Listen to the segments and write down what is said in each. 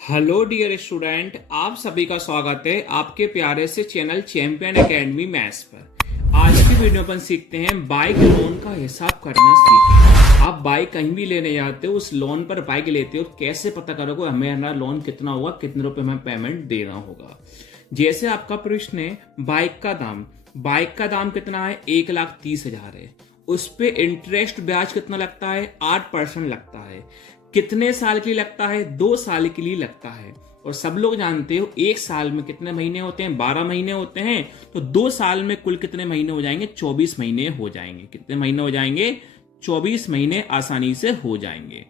Hello dear student, आप सभी का स्वागत है आपके प्यारे से चैनल चैंपियन एकेडमी मैथ्स पर। आज की वीडियो पर सीखते हैं बाइक लोन का हिसाब करना सीखें। आप बाइक कहीं भी लेने जाते हो, उस लोन पर बाइक लेते हो, कैसे पता करोगे हमें हमारा लोन कितना होगा, कितने रुपए हमें पेमेंट देना होगा। जैसे आपका प्रश्न है बाइक का दाम कितना है, 1,30,000 है। उस पे इंटरेस्ट ब्याज कितना लगता है, 8% लगता है। कितने साल के लिए लगता है, 2 साल के लिए लगता है। और सब लोग जानते हो एक साल में कितने महीने होते हैं, 12 महीने होते हैं। तो 2 साल में कुल कितने महीने हो जाएंगे, 24 महीने हो जाएंगे। कितने महीने हो जाएंगे, 24 महीने आसानी से हो जाएंगे।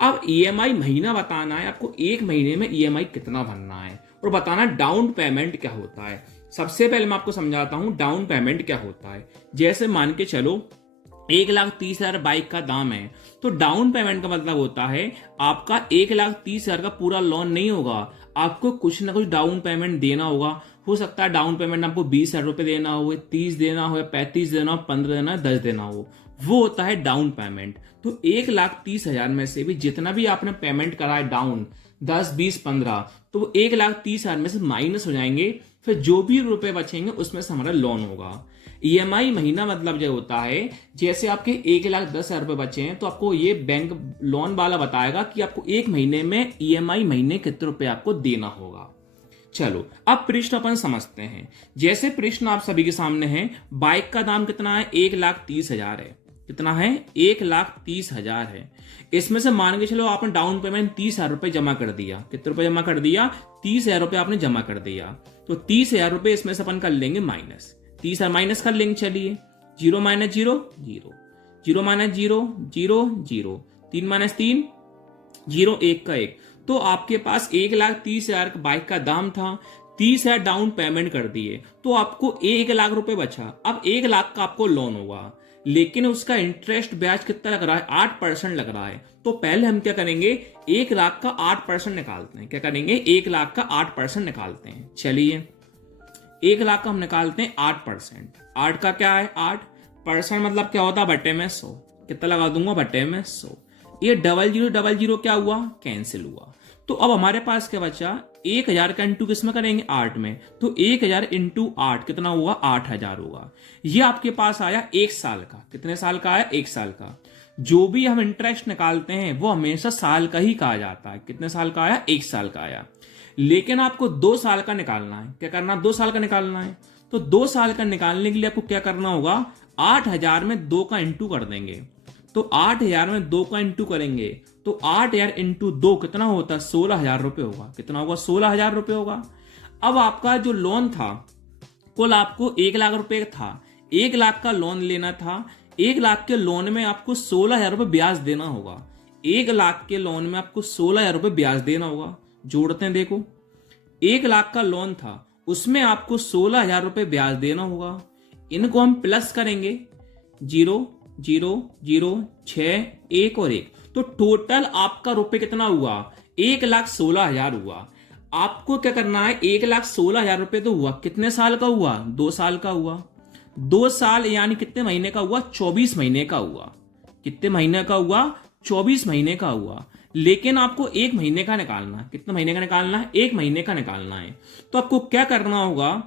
अब ईएमआई महीना बताना है आपको, एक महीने में ईएमआई कितना भरना है और बताना डाउन पेमेंट क्या होता है। सबसे पहले मैं आपको समझाता हूं डाउन पेमेंट क्या होता है। जैसे मान के चलो 1,30,000 बाइक का दाम है, तो डाउन पेमेंट का मतलब होता है आपका 1,30,000 का पूरा लोन नहीं होगा, आपको कुछ ना कुछ डाउन पेमेंट देना होगा। हो सकता है डाउन पेमेंट आपको 20,000 रुपए देना हो, 30 देना हो, 35 देना हो, 15 देना हो, 10 देना हो, वो होता है डाउन पेमेंट। तो 1,30,000 में से भी जितना भी आपने पेमेंट करा है डाउन 10, 20, 15, तो वो 1,30,000 में से माइनस हो जाएंगे। फिर जो भी रुपए बचेंगे उसमें से हमारा लोन होगा। ईएमआई महीना मतलब जो होता है, जैसे आपके 1,10,000 रुपए बचे हैं तो आपको ये बैंक लोन वाला बताएगा कि आपको एक महीने में ईएमआई महीने कितने रुपए आपको देना होगा। चलो अब प्रश्न अपन समझते हैं। जैसे प्रश्न आप सभी के सामने है, बाइक का दाम कितना है, 1,30,000 है। कितना है, 1,30,000 है। इसमें से मान के चलो आपने डाउन पेमेंट 30,000 रुपए जमा कर दिया। कितने रुपए जमा कर दिया, 30,000 रुपए आपने जमा कर दिया। तो 30,000 रुपए इसमें से अपन कर लेंगे माइनस, 30,000 माइनस कर लेंगे। चलिए 0 माइनस 0 0, 0 माइनस 0 0 0, 3 माइनस 3 0, 1 का 1। तो आपके पास 1,30,000 बाइक का दाम था, 30,000 डाउन पेमेंट कर दिए, तो आपको 1,00,000 रुपए बचा। अब 1,00,000 का आपको लोन होगा, लेकिन उसका इंटरेस्ट ब्याज कितना लग रहा है, 8% लग रहा है। तो पहले हम क्या करेंगे, 1,00,000 का 8% निकालते हैं। क्या करेंगे, 1,00,000 का 8% निकालते हैं। चलिए 1,00,000 का हम निकालते हैं 8%। 8 का क्या है, 8% मतलब क्या होता है, बट्टे में 100। कितना लगा दूंगा, बट्टे में 100। ये 0000 क्या हुआ, कैंसिल हुआ। तो अब हमारे पास क्या बचा, 1,000 का इंटू किस में करेंगे, 8 में। तो 1,000 इंटू 8 कितना हुआ, 8,000 होगा। ये आपके पास आया 1 साल का। कितने साल का आया, 1 साल का। जो भी हम इंटरेस्ट निकालते हैं वो हमेशा साल का ही कहा जाता है। कितने साल का आया, 1 साल का आया। लेकिन आपको 2 साल का निकालना है। क्या करना, 2 साल का निकालना है। तो 2 साल का निकालने के लिए आपको क्या करना होगा, 8,000 में 2 का इंटू कर देंगे। तो 8,000 में 2 का इंटू करेंगे तो 8,000 इंटू 2 कितना होता है, 16,000 रुपए होगा। कितना होगा, 16,000 रुपए होगा। अब आपका जो लोन था, कुल आपको 1,00,000 रुपए था, 1,00,000 का लोन लेना था। 1,00,000 के लोन में आपको 16,000 रुपए ब्याज देना होगा। 1,00,000 के लोन में आपको 16,000 रुपए ब्याज देना होगा। जोड़ते हैं, देखो 1,00,000 का लोन था, उसमें आपको 16,000 रुपए ब्याज देना होगा। इनको हम प्लस करेंगे, 0 0 0 6 1 और 1। तो टोटल आपका रुपए कितना हुआ, 1,16,000 हुआ। आपको क्या करना है, 1,16,000 रुपए तो हुआ, कितने साल का हुआ, 2 साल का हुआ। 2 साल यानी कितने महीने का हुआ, 24 महीने का हुआ। कितने महीने का हुआ, 24 महीने का हुआ। लेकिन आपको 1 महीने का निकालना है। कितने महीने का निकालना है, 1 महीने का निकालना है। तो आपको क्या करना होगा,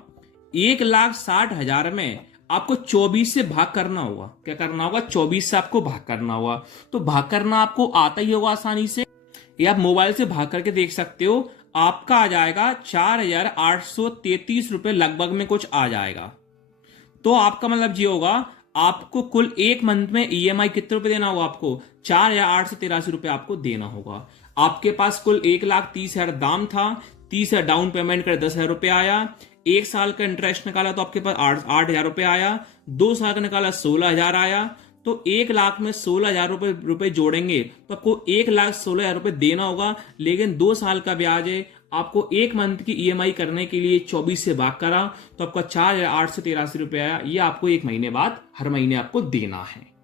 1,60,000 में आपको 24 से भाग करना होगा। क्या करना होगा, 24 से आपको भाग करना होगा। तो भाग करना आपको आता ही होगा आसानी से, या आप मोबाइल से भाग करके देख सकते हो। आपका आ जाएगा 4,833 रुपए लगभग में कुछ आ जाएगा। तो आपका मतलब ये होगा, आपको कुल एक मंथ में ईएमआई कितने रुपए देना होगा, आपको 4,883 रुपए आपको देना होगा। आपके पास कुल 1,30,000 दाम था, 30,000 डाउन पेमेंट कर 10,000 रुपए आया। 1 साल का इंटरेस्ट निकाला तो आपके पास 8,000 रुपए आया। 2 साल का निकाला 16,000 आया। तो 1,00,000 में 16,000 रुपए जोड़ेंगे तो आपको 1,16,000 रुपए देना होगा। लेकिन 2 साल का ब्याज है, आपको 1 मंथ की ईएमआई करने के लिए 24 से भाग करा तो आपका 4,883 रुपए आया। ये आपको 1 महीने बाद हर महीने आपको देना है।